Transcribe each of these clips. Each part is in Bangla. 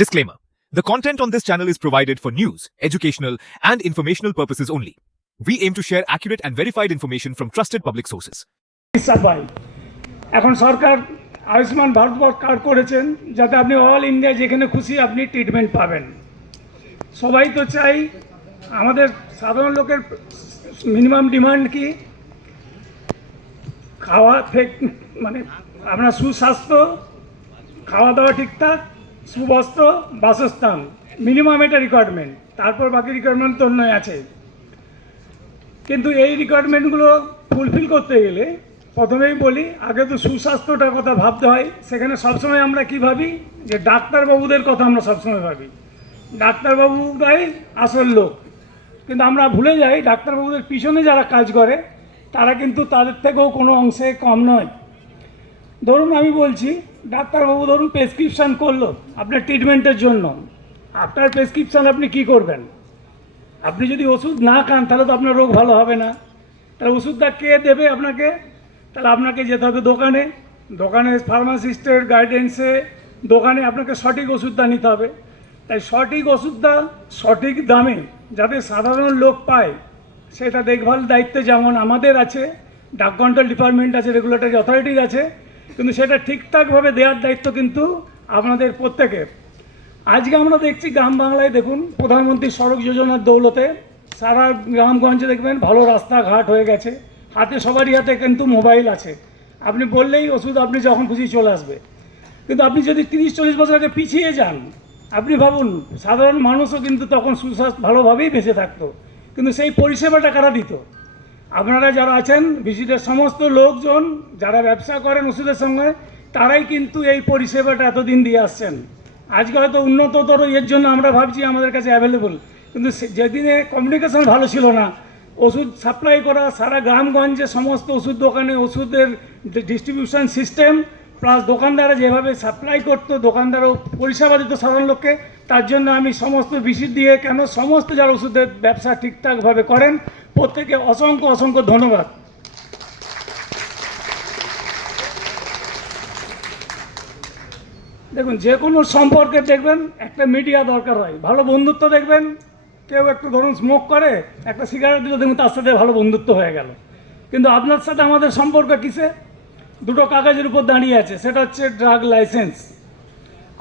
Disclaimer. The content on this channel is provided for news, educational, and informational purposes only. We aim to share accurate and verified information from trusted public sources. এখন সরকার আয়ুষ্মান ভারত কার্ড করেছেন যাতে আপনি অল ইন্ডিয়া যেখানে খুশি আপনি ট্রিটমেন্ট পাবেন। সবাই তো চাই, আমাদের সাধারণ লোকের মিনিমাম ডিমান্ড কি? খাওয়া মানে আপনার সুস্বাস্থ্য, খাওয়া দাওয়া ঠিকঠাক, সুবস্ত্র, বাসস্থান, মিনিমাম এটা রিকোয়ারমেন্ট। তারপর বাকি রিকোয়ারমেন্ট তো অন্যই আছে, কিন্তু এই রিকোয়ারমেন্টগুলো ফুলফিল করতে গেলে প্রথমেই বলি আগে তো সুস্বাস্থ্যটার কথা ভাবতে হয়। সেখানে সবসময় আমরা কি ভাবি যে ডাক্তারবাবুদের কথা আমরা সবসময় ভাবি, ডাক্তারবাবুরাই আসল লোক, কিন্তু আমরা ভুলে যাই ডাক্তারবাবুদের পিছনে যারা কাজ করে তারা কিন্তু তাদের থেকেও কোনো অংশে কম নয়। ধরুন আমি বলছি, ডাক্তারবাবু ধরুন প্রেসক্রিপশান করলো আপনার ট্রিটমেন্টের জন্য। আপনার প্রেসক্রিপশান আপনি কি করবেন? আপনি যদি ওষুধ না খান তাহলে তো আপনার রোগ ভালো হবে না। তাহলে ওষুধটা কে দেবে আপনাকে? তাহলে আপনাকে যেতে হবে দোকানে, দোকানে ফার্মাসিস্টের গাইডেন্সে দোকানে আপনাকে সঠিক ওষুধটা নিতে হবে। তাই সঠিক ওষুধটা সঠিক দামে যাতে সাধারণ লোক পায় সেটা দেখভাল দায়িত্ব যেমন আমাদের আছে, ডাক কন্ট্রোল ডিপার্টমেন্ট আছে, রেগুলেটরি অথরিটির আছে, কিন্তু সেটা ঠিকঠাকভাবে দেওয়ার দায়িত্ব কিন্তু আপনাদের প্রত্যেকের। আজকে আমরা দেখছি গ্রাম বাংলায় দেখুন প্রধানমন্ত্রী সড়ক যোজনার দৌলতে সারা গ্রামগঞ্জে দেখবেন ভালো রাস্তাঘাট হয়ে গেছে, হাতে সবারই হাতে কিন্তু মোবাইল আছে, আপনি বললেই ওষুধ আপনি যখন খুশি চলে আসবে। কিন্তু আপনি যদি 30-40 বছর আগে পিছিয়ে যান, আপনি ভাবুন সাধারণ মানুষও কিন্তু তখন সুস্বাস্থ্য ভালোভাবেই বেঁচে থাকতো, কিন্তু সেই পরিষেবাটা কারা দিত? আপনারা যারা আছেন ভিজিটের সমস্ত লোকজন যারা ব্যবসা করেন ওষুধের সঙ্গে, তারাই কিন্তু এই পরিষেবাটা এতদিন দিয়ে আসছেন। আজকে হয়তো উন্নততর এর জন্য আমরা ভাবছি আমাদের কাছে অ্যাভেলেবল, কিন্তু যেদিনে কমিউনিকেশন ভালো ছিল না, ওষুধ সাপ্লাই করা সারা গ্রামগঞ্জে সমস্ত ওষুধ দোকানে ওষুধের ডিস্ট্রিবিউশন সিস্টেম প্লাস দোকানদাররা যেভাবে সাপ্লাই করতো, দোকানদারও পরিষেবা দিত সাধারণ লোককে, তার জন্য আমি সমস্ত ভিজিট দিয়ে কেন সমস্ত যারা ওষুধের ব্যবসা ঠিকঠাকভাবে করেন প্রত্যেকে অসংখ্য অসংখ্য ধন্যবাদ। দেখুন যে কোনো সম্পর্কে দেখবেন একটা মিডিয়া দরকার হয়, ভালো বন্ধুত্ব দেখবেন, কেউ একটু ধরুন স্মোক করে একটা সিগারেট দিলে দেখুন তার সাথে ভালো বন্ধুত্ব হয়ে গেল, কিন্তু আপনার সাথে আমাদের সম্পর্ক কিসে? দুটো কাগজের উপর দাঁড়িয়ে আছে, সেটা হচ্ছে ড্রাগ লাইসেন্স।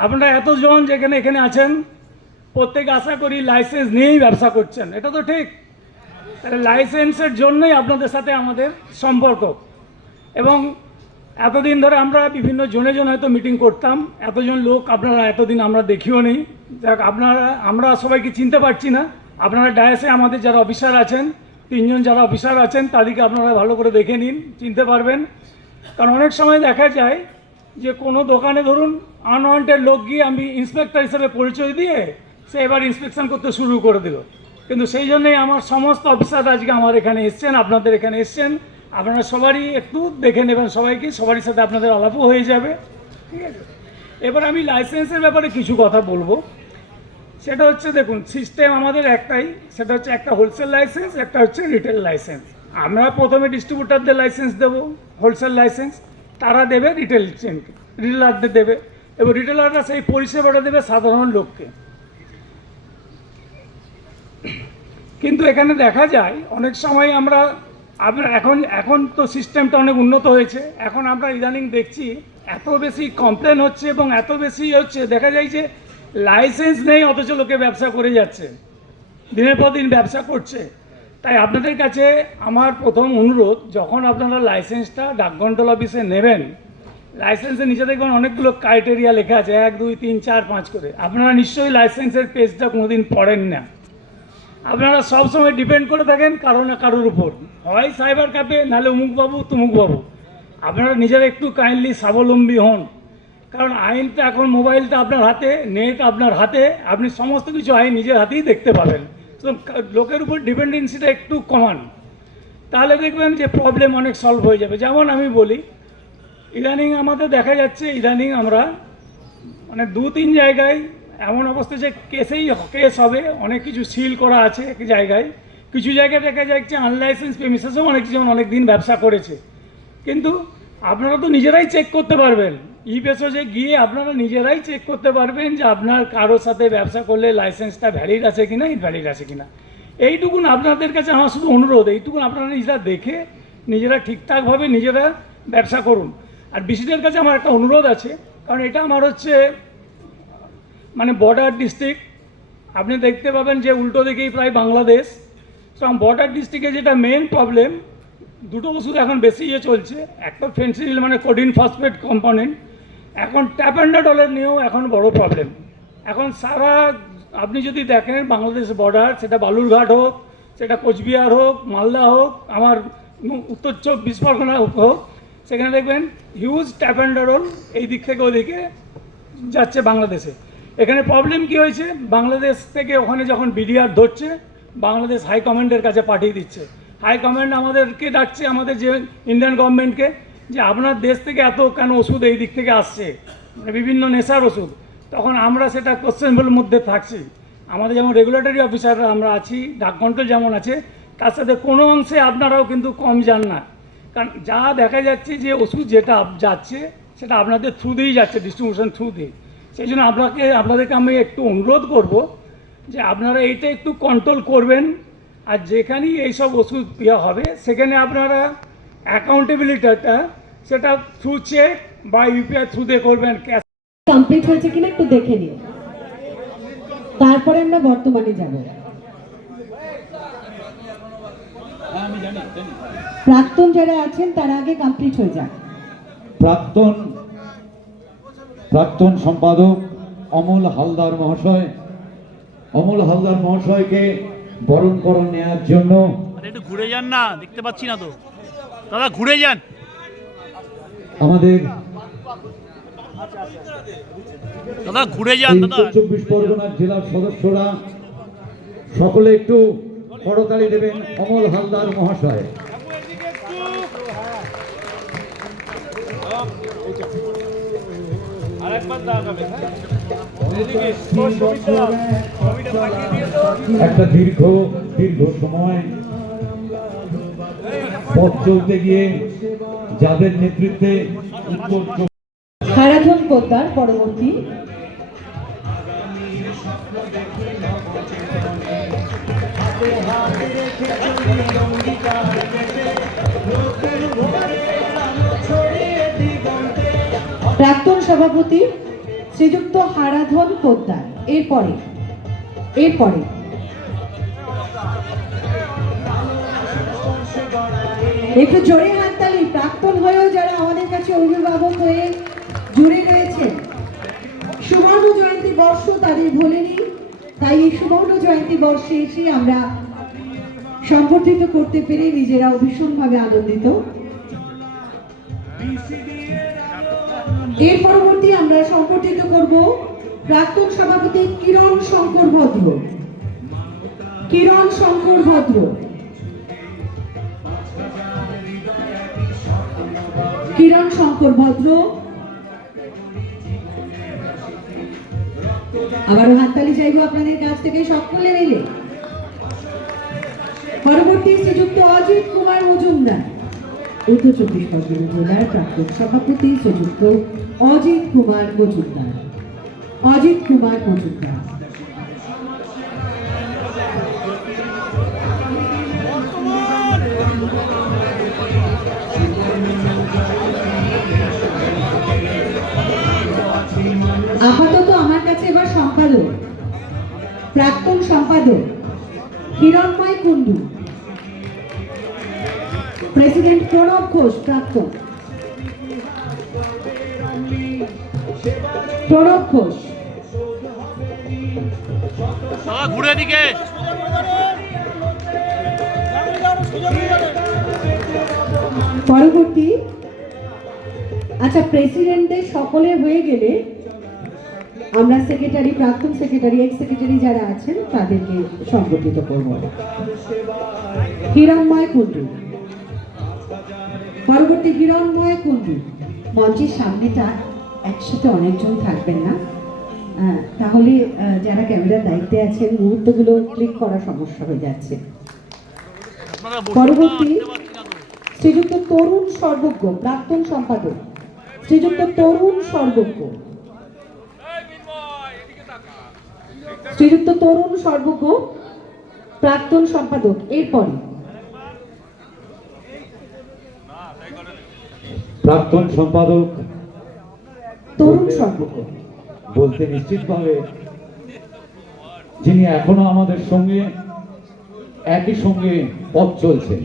আপনারা এতজন যেখানে এখানে আছেন প্রত্যেকে আশা করি লাইসেন্স নিয়েই ব্যবসা করছেন, এটা তো ঠিক। তাহলে লাইসেন্সের জন্যই আপনাদের সাথে আমাদের সম্পর্ক। এবং এতদিন ধরে আমরা বিভিন্ন জনে জন হয়তো মিটিং করতাম, এতজন লোক আপনারা এতদিন আমরা দেখিও নেই। যাক আমরা সবাইকে চিনতে পারছি না। আপনারা ডায়াসে আমাদের যারা অফিসার আছেন, 3জন যারা অফিসার আছেন তাদেরকে আপনারা ভালো করে দেখে নিন, চিনতে পারবেন। কারণ অনেক সময় দেখা যায় যে কোনো দোকানে ধরুন আনওয়ান্টেড লোক গিয়ে আমি ইন্সপেক্টর হিসেবে পরিচয় দিয়ে সে এবার ইন্সপেকশন করতে শুরু করে দিল। কিন্তু সেই জন্যই আমার সমস্ত অফিসার আজকে আমার এখানে এসছেন, আপনাদের এখানে এসছেন, আপনারা সবারই একটু দেখে নেবেন, সবাইকে সবারই সাথে আপনাদের আলাপও হয়ে যাবে, ঠিক আছে? এবার আমি লাইসেন্সের ব্যাপারে কিছু কথা বলবো। সেটা হচ্ছে দেখুন সিস্টেম আমাদের একটাই, সেটা হচ্ছে একটা হোলসেল লাইসেন্স, একটা হচ্ছে রিটেল লাইসেন্স। আমরা প্রথমে ডিস্ট্রিবিউটারদের লাইসেন্স দেবো, হোলসেল লাইসেন্স, তারা দেবে রিটেলারদের দেবে, এবং রিটেলাররা সেই পরিষেবাটা দেবে সাধারণ লোককে। কিন্তু এখানে দেখা যায় অনেক সময় আমরা এখন তো সিস্টেমটা অনেক উন্নত হয়েছে, এখন আমরা ইদানিং দেখছি এত বেশি কমপ্লেন হচ্ছে এবং এত বেশি হচ্ছে, দেখা যায় যে লাইসেন্স নেই অথচ লোকে ব্যবসা করে যাচ্ছে, দিনের পর দিন ব্যবসা করছে। তাই আপনাদের কাছে আমার প্রথম অনুরোধ, যখন আপনারা লাইসেন্সটা ডাক কন্ট্রোল অফিসে নেবেন, লাইসেন্সের নিচে দেখবেন অনেকগুলো ক্রাইটেরিয়া লেখা আছে, 1, 2, 3, 4, 5 করে। আপনারা নিশ্চয়ই লাইসেন্সের পেজটা কোনোদিন পড়েন না। আপনারা সবসময় ডিপেন্ড করে থাকেন কারো না কারোর উপর, হয় সাইবার ক্যাফে, নাহলে অমুকবাবু তমুকবাবু। আপনারা নিজেরা একটু কাইন্ডলি স্বাবলম্বী হন, কারণ আইনটা এখন মোবাইলটা আপনার হাতে, নেট আপনার হাতে, আপনি সমস্ত কিছু আইন নিজের হাতেই দেখতে পাবেন। তো লোকের উপর ডিপেন্ডেন্সিটা একটু কমান, তাহলে দেখবেন যে প্রবলেম অনেক সলভ হয়ে যাবে। যেমন আমি বলি, ইদানিং আমাদের দেখা যাচ্ছে, ইদানিং আমরা মানে 2-3 জায়গায় এমন অবস্থা যে কেস হবে, অনেক কিছু সিল করা আছে এক জায়গায়, কিছু জায়গায় দেখা যাচ্ছে আনলাইসেন্স প্রেমিসেসও অনেক দিন ব্যবসা করেছে। কিন্তু আপনারা তো নিজেরাই চেক করতে পারবেন ই পেসোজে গিয়ে আপনারা নিজেরাই চেক করতে পারবেন যে আপনার কারোর সাথে ব্যবসা করলে লাইসেন্সটা ভ্যালিড আছে কিনা ইনভ্যালিড আছে কিনা। এইটুকুন আপনাদের কাছে আমার শুধু অনুরোধ, এইটুকুন আপনারা নিজেরা দেখে নিজেরা ঠিকঠাকভাবে নিজেরা ব্যবসা করুন। আর বিসিদের কাছে আমার একটা অনুরোধ আছে, কারণ এটা আমার হচ্ছে মানে বর্ডার ডিস্ট্রিক্ট, আপনি দেখতে পাবেন যে উল্টো দিকেই প্রায় বাংলাদেশ। সুতরাং বর্ডার ডিস্ট্রিক্টে যেটা মেন প্রবলেম, দুটো ওষুধ এখন বেশি চলছে, একটা ফেন্সিডিল মানে কোডিন ফসফেট কম্পোনেন্ট, এখন ট্যাপেন্ডাডলের নিয়েও এখন বড় প্রবলেম। এখন সারা আপনি যদি দেখেন বাংলাদেশ বর্ডার, সেটা বালুরঘাট হোক, সেটা কোচবিহার হোক, মালদা হোক, আমার উত্তর 24 পরগনা হোক, সেখানে দেখবেন হিউজ ট্যাপেন্ডাডল এই দিক থেকে ওদিকে যাচ্ছে বাংলাদেশে। এখানে প্রবলেম কি হয়েছে, বাংলাদেশ থেকে ওখানে যখন বিডিআর ধরছে, বাংলাদেশ হাইকমান্ডের কাছে পাঠিয়ে দিচ্ছে। হাইকমান্ড আমাদেরকে ডাকছে, আমাদের যে ইন্ডিয়ান গভর্নমেন্টকে, যে আপনার দেশ থেকে এত কেন ওষুধ এই দিক থেকে আসছে, মানে বিভিন্ন নেশার ওষুধ। তখন আমরা সেটা কোশ্চেনেবলের মধ্যে থাকছি। আমাদের যেমন রেগুলেটরি অফিসাররা আমরা আছি, ড্রাগ কন্ট্রোল যেমন আছে, তার সাথে কোনো অংশে আপনারাও কিন্তু কম যান না। কারণ যা দেখা যাচ্ছে যে ওষুধ যেটা যাচ্ছে সেটা আপনাদের থ্রু দিয়েই যাচ্ছে, ডিস্ট্রিবিউশন থ্রু দিয়ে। সেই জন্য আপনাদেরকে আমি একটু অনুরোধ করব যে আপনারা এইটা একটু কন্ট্রোল করবেন। আর যেখানেই এইসব ওষুধ হবে সেখানে আপনারা অ্যাকাউন্টেবিলিটিটা সেটা থ্রু চেক বা ইউপিআই থ্রু দিয়ে করবেন। ক্যাশ কমপ্লিট হয়েছে কিনা একটু দেখে নিন, তারপরে আমরা বর্তমানে যাব। প্রাক্তন যারা আছেন তারা আগে কমপ্লিট হয়ে যান। প্রাক্তন সম্পাদক অমল হালদার মহাশয়কে বরণ করে নেওয়ার জন্য একটু ঘুরে যান না, দেখতে পাচ্ছি না তো দাদা, ঘুরে যান। আমাদের দাদা ঘুরে যান দাদা। 24 পরগনার জেলার সদস্যরা সকলে একটু করতালি দেবেন অমল হালদার মহাশয়। একটা দীর্ঘ সময় পথ চলতে গিয়ে যাদের নেতৃত্বে উত্তর হারাধন পোদ্দার পরবর্তী। প্রাক্তন সভাপতি শ্রীযুক্ত হারাধন পোদ্দার। এরপরে একটু জোরে হাততালি। প্রাক্তন হয়েও যারা আমাদের কাছে অভিভাবক হয়ে জুড়ে রয়েছেন, সুবর্ণ জয়ন্তী বর্ষ তাদের ভোলেনি, তাই এই সুবর্ণ জয়ন্তী বর্ষে এসে আমরা সংগঠিত করতে পেরে নিজেরাও ভীষণভাবে আনন্দিত। এর পরবর্তী আমরা সংগঠিত করব প্রাক্তন সভাপতি কিরণ শঙ্কর ভদ্র। আবারও হাততালি চাইবো আপনাদের কাছ থেকে সকলে মিলে। পরবর্তী শ্রীযুক্ত অজিত কুমার মজুমদার, উত্তর 24 পরগনা জেলার প্রাক্তন সভাপতি শ্রীযুক্ত অজিত কুমার মজুমদার। আপাতত আমার কাছে এবার সম্পাদক, প্রাক্তন সম্পাদক হিরণময় কুণ্ডু, প্রেসিডেন্ট প্রণব ঘোষ, প্রাক্তন প্রণব ঘোষ। ঘুরে দিকে পরবর্তী, আচ্ছা প্রেসিডেন্টদের সকলে হয়ে গেলে আমরা সেক্রেটারি, প্রাক্তন সেক্রেটারি, এক্স সেক্রেটারি যারা আছেন তাদেরকে সংগঠিত করব। হিরণময় কুণ্ডু, পরবর্তী হিরণময় কুণ্ডু। মঞ্চের সামনেটা একসাথে অনেকজন থাকবেন না, তাহলে যারা ক্যামেরার দায়িত্বে আছেন মুহূর্তগুলো ক্লিক করা সমস্যা হয়ে যাচ্ছে। পরবর্তী শ্রীযুক্ত তরুণ সর্বজ্ঞ, প্রাক্তন সম্পাদক শ্রীযুক্ত তরুণ সর্বজ্ঞ, শ্রীযুক্ত তরুণ সর্বজ্ঞ প্রাক্তন সম্পাদক। এরপরে প্রাক্তন সম্পাদক তরুণ সর্বজ্ঞ বলতে নিশ্চিতভাবে যিনি এখনো আমাদের সঙ্গে একই সঙ্গে পথ চলছে।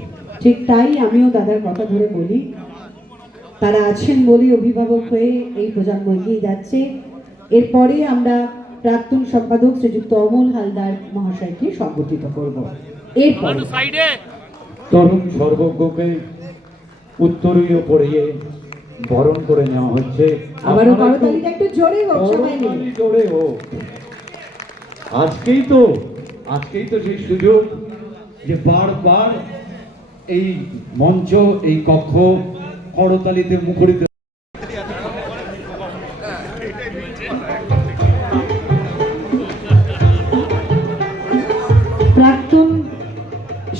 ঠিক তাই আমিও দাদার কথা ধরে বলি, তারা আছেন বলেই অভিভাবক হয়ে এই প্রজন্ম এগিয়ে যাচ্ছে। এরপরে আমরা প্রাক্তন সম্পাদক শ্রীযুক্ত অমল হালদার মহাশয়কে সংগঠিত করব। এরপর একটু সাইডে। তরুণ সর্বজ্ঞকে উত্তরীয় পড়িয়ে বরণ করে নেওয়া হচ্ছে। আবারও আপনারা একটু করতালিটা একটু জোরে হোক সবাই মিলে। করতালি জোরে হোক। আজকেই তো সেই সুযোগ যে বারবার এই মঞ্চ, এই কক্ষ করতালিতে মুখরিত। প্রাক্তন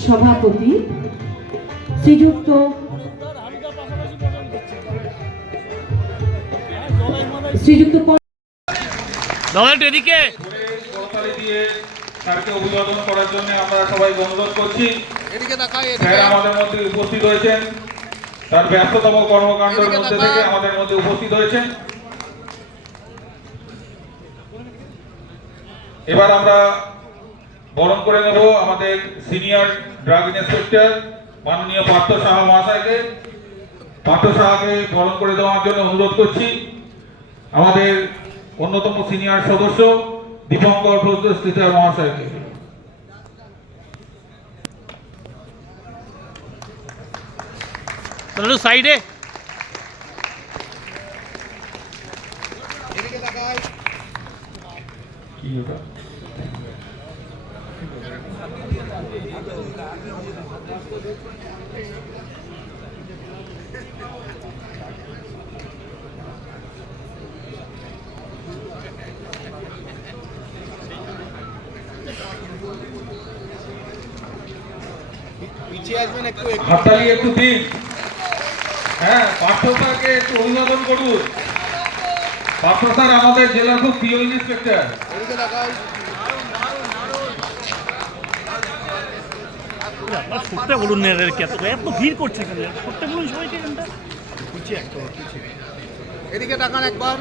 সভাপতি শ্রীযুক্ত দাদা একটু এদিকে। করতালি দিয়ে স্যারকে অভিবাদন করার জন্য আমরা সবাই অনুরোধ করছি। স্যার আমাদের মধ্যে উপস্থিত হয়েছেন, তার ব্যস্ততম কর্মকাণ্ডের মধ্যে থেকে আমাদের মধ্যে উপস্থিত হয়েছেন। এবার আমরা বরণ করে নেব আমাদের সিনিয়র ড্রাগ ইন্সপেক্টর মাননীয় পার্থ সাহা মহাশয়কে। পার্থ সাহাকে বরণ করে দেওয়ার জন্য অনুরোধ করছি। আমাদের অন্যতম সিনিয়র সদস্য দীপঙ্কর স্থিতার মহাশয়কে। দাদা একটু সাইডে। কি ওটা? হাততালি একটু দিন। হ্যাঁ, পার্থ স্যারকে একটু অভিবাদন করুন। পার্থ স্যার আমাদের জেলার খুব প্রিয় ইন্সপেক্টর। সত্যি বলুন না এদেরকে, এত ভিড় করছে এখানে। সত্যি বলুন সবাইকে এখানটা। এদিকে তাকান একবার।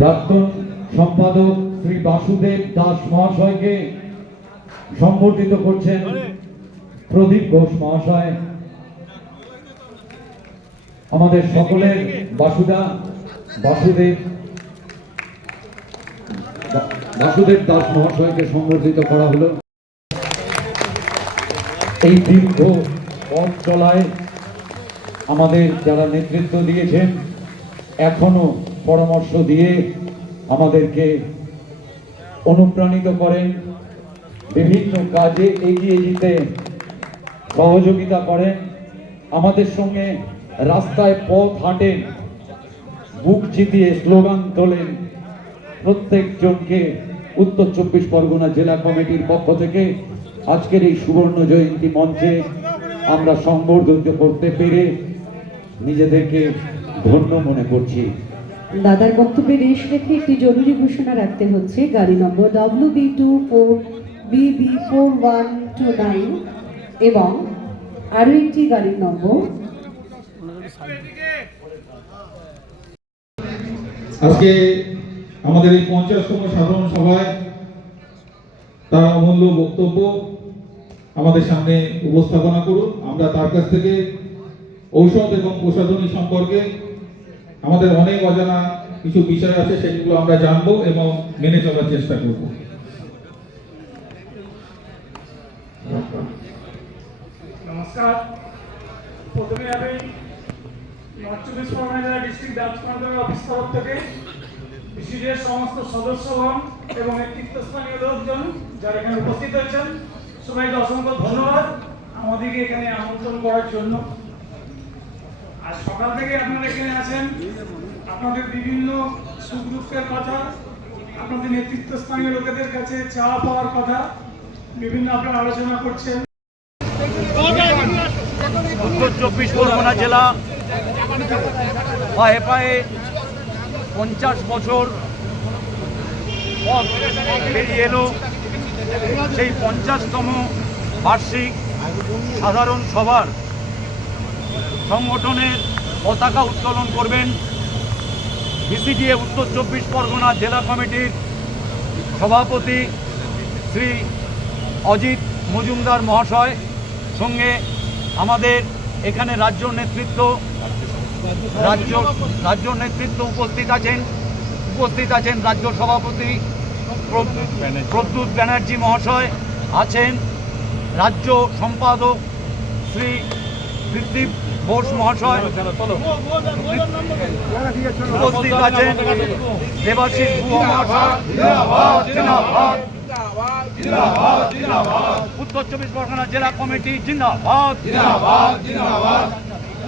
প্রাক্তন সম্পাদক শ্রী বাসুদেব দাস মহাশয়কে সম্বর্ধিত করছেন প্রদীপ ঘোষ মহাশয়। আমাদের সকলের বাসুদেব দাস মহাশয়কে সম্বর্ধিত করা হলো। এই দীর্ঘ পথ চলায় আমাদের যারা নেতৃত্ব দিয়েছেন, এখনো পরামর্শ দিয়ে আমাদেরকে অনুপ্রাণিত করেন, বিভিন্ন কাজে এগিয়ে যেতে সহযোগিতা করেন, আমাদের সঙ্গে রাস্তায় পথ হাঁটেন, বুক চিতিয়ে স্লোগান তোলেন। প্রত্যেকজনকে উত্তর 24 পরগনা জেলা কমিটির পক্ষ থেকে আজকের এই সুবর্ণ জয়ন্তী মঞ্চে আমরা সংবর্ধিত করতে পেরে নিজেদেরকে ধন্য মনে করছি। দাদার বক্তব্যে রেশ রেখে একটি জরুরি ঘোষণা রাখতে হচ্ছে। গাড়ি নম্বর WB24BB4129 এবং আরো একটি গাড়ির নম্বর। আজকে আমাদের এই 50তম সাধারণ সভায় তার অমূল্য বক্তব্য আমাদের সামনে উপস্থাপনা করুন। আমরা তার কাছ থেকে ঔষধ এবং প্রসাধনী সম্পর্কে আমাদের অনেক অজানা কিছু বিষয় আছে, সেগুলো আমরা জানবো এবং মেনে চলার চেষ্টা করব। নমস্কার। প্রথমে আমি নর্থ 24 পরগনা জেলা ডিস্ট্রিক্ট ডাচ কন্ট্রোল অফিস তরফ থেকে বিসিডিএর সমস্ত সদস্যগণ এবং নেতৃত্বস্থানীয় লোকজন যারা এখানে উপস্থিত হয়েছেন, সবাইকে অসংখ্য ধন্যবাদ আমাদেরকে এখানে আমন্ত্রণ করার জন্য। আর সকাল থেকে আপনারা এখানে আছেন, আপনাদের বিভিন্ন সুখ দুঃখের কথা আপনাদের নেতৃত্বস্থানীয় লোকেদের কাছে চাওয়া পাওয়ার কথা, বিভিন্ন আপনারা আলোচনা করছেন। উত্তর 24 পরগনা জেলা পায়ে পায়ে 50 বছর পথ পেরিয়ে এলো। সেই 50তম বার্ষিক সাধারণ সভার সংগঠনের পতাকা উত্তোলন করবেন বিসিডিএ উত্তর 24 পরগনা জেলা কমিটির সভাপতি শ্রী অজিত মজুমদার মহাশয়। সঙ্গে আমাদের এখানে রাজ্য নেতৃত্ব উপস্থিত আছেন রাজ্য সভাপতি প্রদ্যুৎ ব্যানার্জি মহাশয়, আছেন রাজ্য সম্পাদক শ্রী প্রদীপ ঘোষ মহাশয়, উপস্থিত আছেন দেবাশিস গুহ মহাশয়। উত্তর 24 পরগনা জেলা কমিটি জিন্দাবাদ।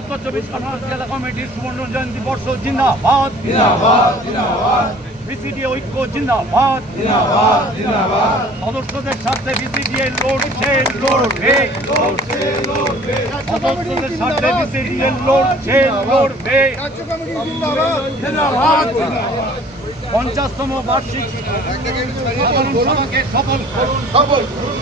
উত্তর 24 পরগনা জেলা কমিটির সুবর্ণ জয়ন্তী বর্ষ জিন্দাবাদ। বিসিডিএ ঐক্য জিন্দাবাদ। সদস্যদের সাথে বিসিডিএ লড়ছে লড়বে। সদস্যদের সাথে বিসিডিএ লড়ছে লড়বে। 50তম বার্ষিক সাধারণ সভাকে সফল করুন।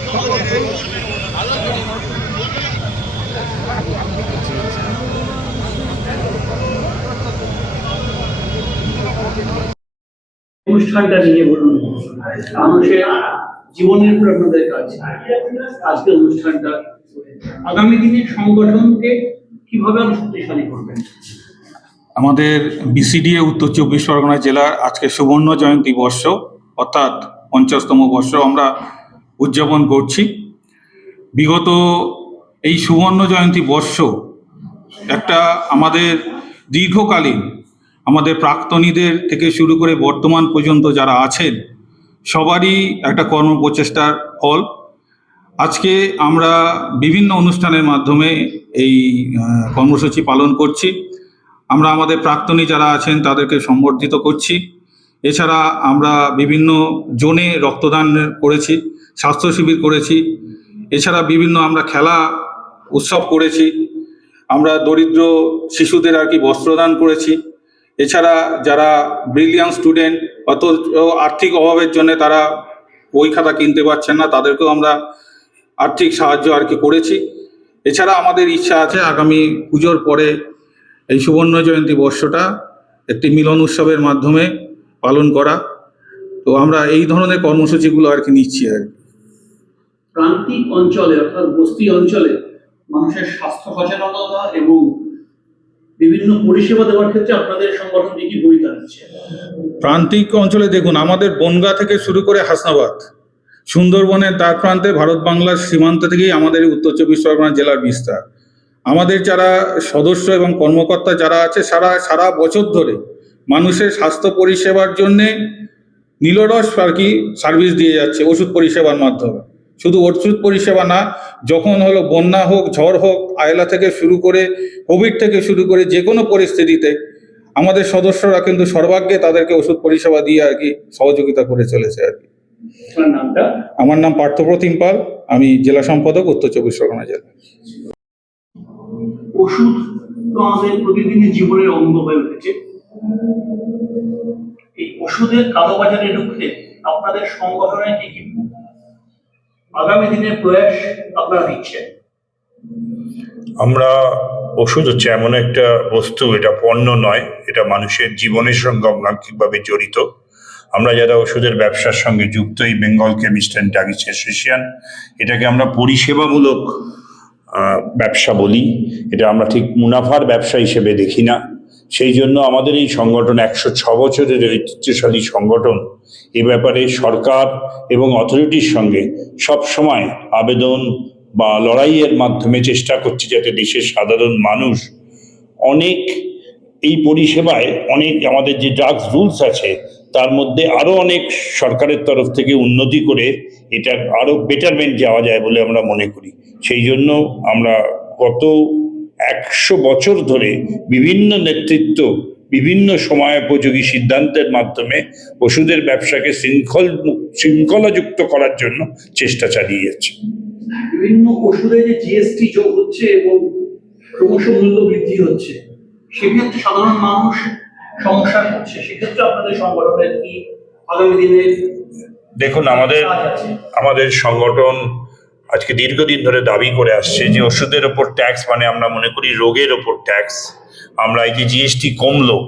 অনুষ্ঠানটা নিয়ে বলুন, মানুষের জীবনের উপর আপনাদের কাজ, আজকের অনুষ্ঠানটা আগামী দিনের সংগঠনকে কিভাবে আরো শক্তিশালী করবেন? আমাদের বিসিডিএ উত্তর 24 পরগনা জেলার আজকে সুবর্ণ জয়ন্তী বর্ষ অর্থাৎ 50তম বর্ষ আমরা উদযাপন করছি। বিগত এই সুবর্ণ জয়ন্তী বর্ষ একটা আমাদের দীর্ঘকালীন আমাদের প্রাক্তনীদের থেকে শুরু করে বর্তমান পর্যন্ত যারা আছেন সবারই একটা কর্মপ্রচেষ্টার ফল। আজকে আমরা বিভিন্ন অনুষ্ঠানের মাধ্যমে এই কর্মসূচি পালন করছি। আমরা আমাদের প্রাক্তনী যারা আছেন তাদেরকে সম্বর্ধিত করছি। এছাড়া আমরা বিভিন্ন জোনে রক্তদান করেছি, স্বাস্থ্য শিবির করেছি। এছাড়া বিভিন্ন আমরা খেলা উৎসব করেছি। আমরা দরিদ্র শিশুদের বস্ত্রদান করেছি। এছাড়া যারা ব্রিলিয়ান্ট স্টুডেন্ট অত আর্থিক অভাবের জন্য তারা বই খাতা কিনতে পারছেন না, তাদেরকেও আমরা আর্থিক সাহায্য করেছি। এছাড়া আমাদের ইচ্ছা আছে আগামী পুজোর পরে এই সুবর্ণ জয়ন্তী বর্ষটা একটি মিলন উৎসবের মাধ্যমে পালন করা। তো আমরা এই ধরনের কর্মসূচিগুলো নিচ্ছি। প্রান্তিক অঞ্চলে অর্থাৎ বস্তি অঞ্চলে মানুষের স্বাস্থ্য সচেতনতা এবং বিভিন্ন পরিষেবা দেওয়ার ক্ষেত্রে আপনাদের সংগঠন কি ভূমিকা নিচ্ছে? প্রান্তিক অঞ্চলে দেখুন, আমাদের বনগাঁ থেকে শুরু করে হাসনাবাদ, সুন্দরবনের তার প্রান্তে ভারত বাংলার সীমান্ত থেকেই আমাদের উত্তর 24 পরগনা জেলার বিস্তার। আমাদের যারা সদস্য এবং কর্মকর্তা যারা আছে সারা বছর ধরে মানুষের স্বাস্থ্য পরিষেবার জন্যে নীলরস সার্ভিস দিয়ে যাচ্ছে ওষুধ পরিষেবার মাধ্যমে। শুধু ওষুধ পরিষেবা না, যখন হলো বন্যা হোক, ঝড় হোক, আয়লা থেকে শুরু করে কোভিড থেকে শুরু করে যে কোনো পরিস্থিতিতে আমাদের সদস্যরা কিন্তু সর্বাগ্যে তাদেরকে ওষুধ পরিষেবা দিয়ে সহযোগিতা করে চলেছে। আমার নাম পার্থপ্রতিম পাল, আমি জেলা সম্পাদক উত্তর 24 পরগনা জেলা। ওষুধ তো আমাদের প্রতিদিনের জীবনের অঙ্গ হয়ে উঠেছে। এই ওষুধের কালোবাজারে রুখতে আপনাদের সংগঠনে কি আগামী দিনের প্রয়াস আপনারা নিচ্ছেন? আমরা ওষুধ হচ্ছে এমন একটা বস্তু, এটা পণ্য নয়, এটা মানুষের জীবনের সঙ্গে অঙ্গাঙ্গিকভাবে জড়িত। আমরা যারা ওষুধের ব্যবসার সঙ্গে যুক্ত, এই Bengal chemist and druggist association, এটাকে আমরা পরিষেবামূলক ব্যবসা বলি। এটা আমরা ঠিক মুনাফার ব্যবসা হিসেবে দেখি না। সেই জন্য আমাদের এই সংগঠন 106 বছরের ঐতিহ্যশালী সংগঠন এ ব্যাপারে সরকার এবং অথরিটির সঙ্গে সব সময় আবেদন বা লড়াইয়ের মাধ্যমে চেষ্টা করছে যাতে দেশের সাধারণ মানুষ অনেক এই পরিষেবায় আমাদের যে ড্রাগস রুলস আছে তার মধ্যে আরো অনেক সরকারের তরফ থেকে উন্নতি করে এটা আরো বেটারমেন্ট যাওয়া যায় বলে আমরা মনে করি। সেই জন্য আমরা গত 100 বছর ধরে বিভিন্ন নেতৃত্ব বিভিন্ন সময়োপযোগী সিদ্ধান্তের মাধ্যমে ওষুধের ব্যবসাকে শৃঙ্খলাযুক্ত করার জন্য চেষ্টা চালিয়ে যাচ্ছে। বিভিন্ন ওষুধে যে জিএসটি যোগ হচ্ছে এবং ক্রমশ মূল্য বৃদ্ধি হচ্ছে, সেক্ষেত্রে সাধারণ মানুষ সমস্যা হচ্ছে, সেক্ষেত্রে আপনাদের সংগঠনের কি আগামী দিনে? দেখুন, আমাদের সংগঠন আজকে দীর্ঘদিন ধরে দাবি করে আসছে যে ওষুধের ওপর ট্যাক্স মানে আমরা মনে করি রোগের ওপর ট্যাক্স। আমরা এই যে জিএসটি কমলো,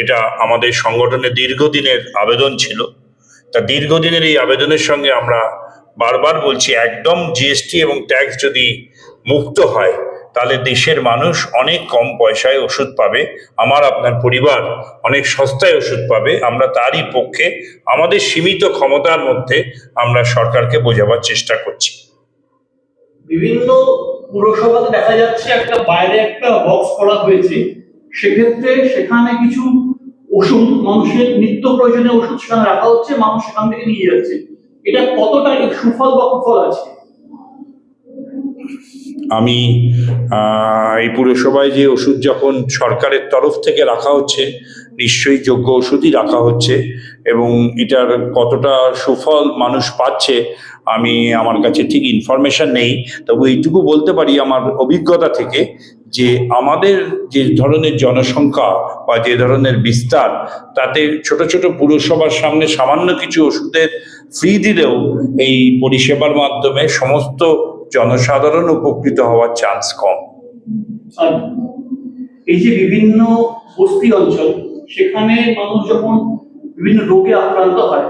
এটা আমাদের সংগঠনের দীর্ঘদিনের আবেদন ছিল। তা দীর্ঘদিনের এই আবেদনের সঙ্গে আমরা বারবার বলছি, একদম জিএসটি এবং ট্যাক্স যদি মুক্ত হয় তাহলে দেশের মানুষ অনেক কম পয়সায় ওষুধ পাবে, আমার আপনার পরিবার অনেক সস্তায় ওষুধ পাবে। আমরা তারই পক্ষে আমাদের সীমিত ক্ষমতার মধ্যে আমরা সরকারকে বোঝাবার চেষ্টা করছি। বিভিন্ন পুরসভাতে দেখা যাচ্ছে একটা বাইরে একটা বক্স করা হয়েছে, সেক্ষেত্রে সেখানে কিছু ওষুধ, মানুষের নিত্য প্রয়োজনীয় ওষুধ সেখানে রাখা হচ্ছে, মানুষ সেখান থেকে নিয়ে যাচ্ছে। এটা কতটা সুফল বা কুফল আছে? আমি এই পুরসভায় যে ওষুধ যখন সরকারের তরফ থেকে রাখা হচ্ছে, নিশ্চয়ই যোগ্য ওষুধই রাখা হচ্ছে, এবং এটার কতটা সুফল মানুষ পাচ্ছে আমার কাছে ঠিক ইনফরমেশন নেই। তবু এইটুকু বলতে পারি আমার অভিজ্ঞতা থেকে যে আমাদের যে ধরনের জনসংখ্যা বা যে ধরনের বিস্তার, তাতে ছোট ছোট পুরসভার সামনে সামান্য কিছু ওষুধের ফ্রি দিলেও এই পরিষেবার মাধ্যমে সমস্ত জনসাধারণ উপকৃত হওয়ার চান্স কম। আর এই যে বিভিন্ন বস্তি অঞ্চল, সেখানে মানুষ যখন বিভিন্ন রোগে আক্রান্ত হয়,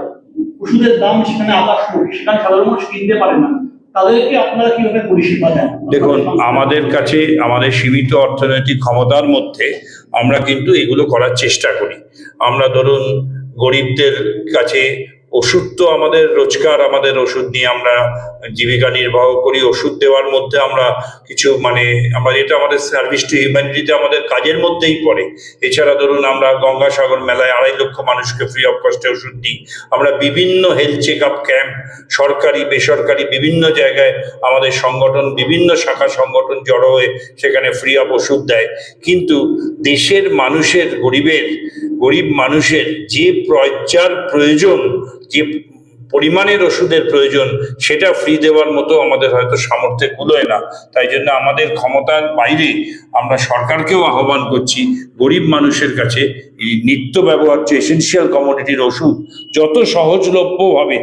ওষুধের দাম সেখানে আকাশমুখী, সেখানে সাধারণ মানুষ কিনতে পারে না, তাদেরকে আপনারা কিভাবে পরিষেবা দেন? দেখুন, আমাদের কাছে আমাদের সীমিত অর্থনৈতিক ক্ষমতার মধ্যে আমরা কিন্তু এগুলো করার চেষ্টা করি। আমরা ধরুন গরিবদের কাছে ওষুধ তো আমাদের রোজগার, আমাদের ওষুধ নিয়ে আমরা জীবিকা নির্বাহ করি। ওষুধ দেওয়ার মধ্যে আমরা কিছু এটা আমাদের সার্ভিস টু হিউম্যানিটিতে আমাদের কাজের মধ্যেই পড়ে। এছাড়া ধরুন আমরা গঙ্গাসাগর মেলায় 2.5 লক্ষ মানুষকে ফ্রি অফ কস্টে ওষুধ দিই। আমরা বিভিন্ন হেলথ চেক আপ ক্যাম্প, সরকারি বেসরকারি বিভিন্ন জায়গায় আমাদের সংগঠন, বিভিন্ন শাখা সংগঠন জড়ো হয়ে সেখানে ফ্রি অফ ওষুধ দেয়। কিন্তু দেশের মানুষের, গরিব মানুষের যে পর্যার প্রয়োজন, যে পরিমাণের ওষুধের প্রয়োজন, সেটা ফ্রি দেওয়ার মতো আমাদের হয়তো সামর্থ্যে কুলোয় না। তাই জন্য আমাদের ক্ষমতার বাইরে আমরা সরকারকেও আহ্বান করছি, গরিব মানুষের কাছে এই নিত্য ব্যবহার্য এসেনশিয়াল কমোডিটির ওষুধ যত সহজলভ্যভাবে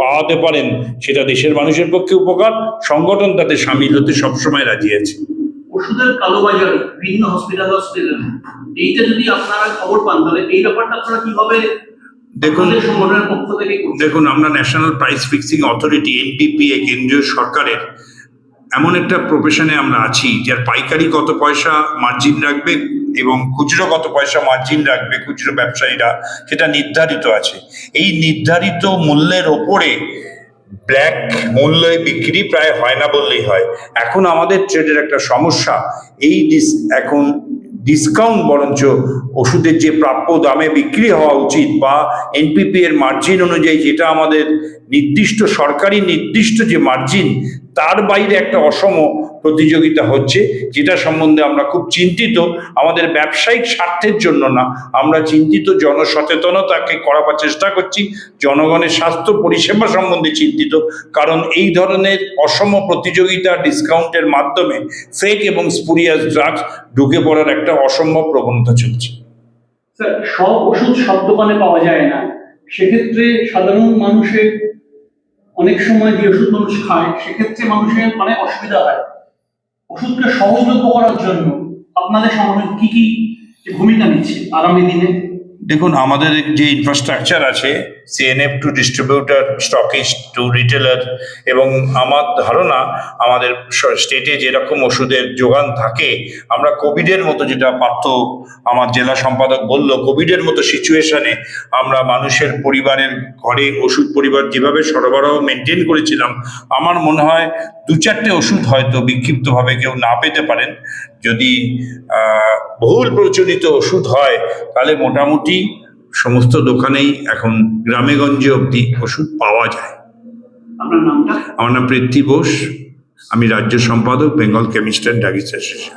পাওয়াতে পারেন, সেটা দেশের মানুষের পক্ষে উপকার। সংগঠন তাতে সামিল হতে সবসময় রাজি আছে। ওষুধের কালোবাজারি বিভিন্ন হসপিটালে, এইটা যদি আপনারা খবর পান, তাহলে এই ব্যাপারটা আপনারা কিভাবে? দেখুন, আমরা national price fixing authority NPPA, কেন্দ্রীয় সরকারের এমন একটা প্রফেশনে আমরা আছি, যার পাইকারি কত পয়সা মার্জিন রাখবে এবং খুচরো কত পয়সা মার্জিন রাখবে খুচরো ব্যবসায়ীরা, সেটা নির্ধারিত আছে। এই নির্ধারিত মূল্যের ওপরে ব্ল্যাক মূল্যে বিক্রি প্রায় হয় না বললেই হয়। এখন আমাদের ট্রেডের একটা সমস্যা, এখন ডিসকাউন্ট বরঞ্চ ওষুধের যে প্রাপ্য দামে বিক্রি হওয়া উচিত বা NPPA এর মার্জিন অনুযায়ী যেটা আমাদের নির্দিষ্ট সরকারি নির্দিষ্ট যে মার্জিন, তার বাইরে একটা অসম প্রতিযোগিতা হচ্ছে, যেটা সম্বন্ধে আমরা খুব চিন্তিত। আমাদের ব্যবসায়িক স্বার্থের জন্য না, আমরা চিন্তিত জনসচেতনতাকে করাবার চেষ্টা করছি, জনগণের স্বাস্থ্য পরিষেবা সম্বন্ধে চিন্তিত। কারণ এই ধরনের অসম প্রতিযোগিতা, ডিসকাউন্টের মাধ্যমে ফেক এবং স্পুরিয়াস ড্রাগস ঢুকে পড়ার একটা অসম্ভব প্রবণতা চলছে। স্যার, সব ওষুধ সব দোকানে পাওয়া যায় না, সেক্ষেত্রে সাধারণ মানুষের অনেক সময় যে ওষুধ মানুষ খায়, সেক্ষেত্রে মানুষের অনেক অসুবিধা হয়। ওষুধকে সহজলভ্য করার জন্য আপনাদের সংগঠন কি কি ভূমিকা নিচ্ছে আগামী দিনে? দেখুন, আমাদের যে ইনফ্রাস্ট্রাকচার আছে, CNF to distributor, stockist to retailer, এবং আমার ধারণা আমাদের স্টেটে যেরকম ওষুধের যোগান থাকে, আমরা কোভিডের মতো, যেটা পার্থ আমার জেলা সম্পাদক বলল, কোভিডের মতো সিচুয়েশনে আমরা মানুষের পরিবারের ঘরে ওষুধ পরিবার যেভাবে সরবরাহ মেনটেন করেছিলাম, আমার মনে হয় 2-4টে ওষুধ হয়তো বিক্ষিপ্তভাবে কেউ না পেতে পারেন। যদি বহুল প্রচলিত ওষুধ হয়, তাহলে মোটামুটি সমস্ত দোকানেই এখন গ্রামেগঞ্জে অবধি ওষুধ পাওয়া যায়। আপনার নামটা? আমার নাম পৃথ্বী বোস, আমি রাজ্য সম্পাদক, Bengal chemist and druggist association.